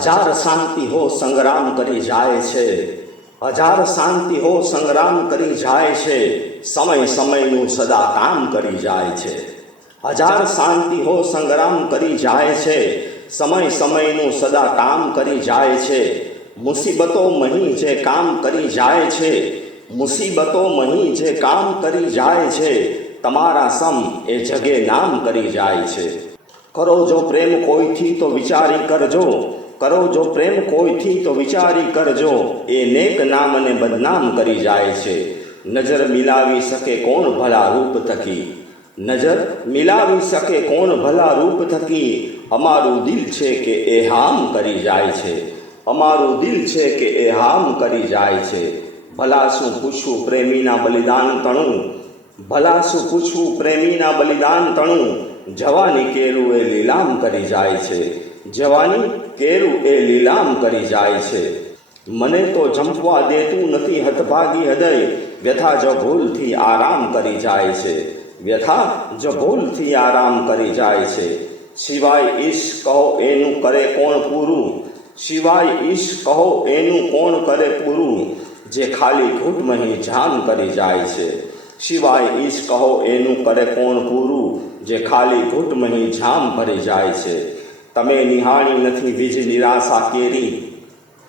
હજાર શાંતિ હો સંગ્રામ કરી જાય છે. હજાર શાંતિ હો સંગ્રામ કરી જાય છે. સમય સમયનું સદા કામ કરી જાય છે. હજાર શાંતિ હો સંગ્રામ કરી જાય છે. સમય સમયનું સદા કામ કરી જાય છે. મુસીબતો મહી જે કામ કરી જાય છે. મુસીબતો મહી જે કામ કરી જાય છે. તમારા સમ એ જગે નામ કરી જાય છે. કરો જો પ્રેમ કોઈથી તો વિચારી કરજો. કરો જો પ્રેમ કોઈથી, તો વિચારી કરજો, એ નેક નામને બદનામ કરી જાય છે. નજર મિલાવી શકે કોણ ભલા રૂપ થકી? નજર મિલાવી શકે કોણ ભલા રૂપ થકી? અમારું દિલ છે કે એ હામ કરી જાય છે. અમારું દિલ છે કે એ હામ કરી જાય છે. ભલા શું પૂછવું પ્રેમીના બલિદાન તણું? ભલા શું પૂછવું પ્રેમીના બલિદાન તણું? જવાની કેરું એ લીલામ કરી જાય છે. જવાની કેરું એ લીલામ કરી જાય છે. મને તો જંપવા દેતું નથી હતભાગી હૃદય. વ્યથા જ ભૂલથી આરામ કરી જાય છે. વ્યથા જ ભૂલથી આરામ કરી જાય છે. સિવાય ઈશ કહો એનું કરે કોણ પૂરું? સિવાય ઈશ કહો એનું કોણ કરે પૂરું? જે ખાલી ઘૂંટમહી જામ કરી જાય છે. સિવાય ઈશ કહો એનું કરે કોણ પૂરું? જે ખાલી ઘૂંટમહી જામ ભરી જાય છે. તમે નિહાળી નથી વીજ નિરાશા કેરી.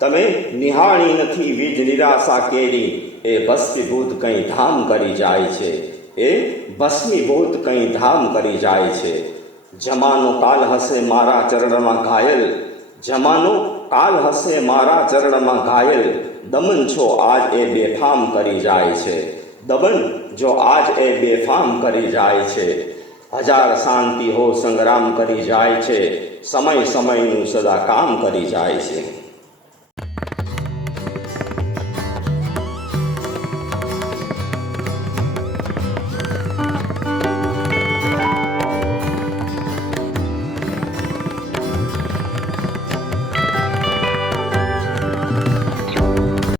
તમે નિહાળી નથી વીજ નિરાશા કેરી. એ ભસ્મીભૂત કંઈ ધામ કરી જાય છે. એ ભસ્મીભૂત કંઈ ધામ કરી જાય છે. જમાનો કાલ હશે મારા ચરણમાં ઘાયલ. જમાનો કાલ હશે મારા ચરણમાં ઘાયલ. દમન છો આજ એ બેફામ કરી જાય છે. દમન જો આજ એ બેફામ કરી જાય છે. હજાર શાંતિ હો સંગ્રામ કરી જાય છે. સમય સમયનું સદા કામ કરી જાય છે.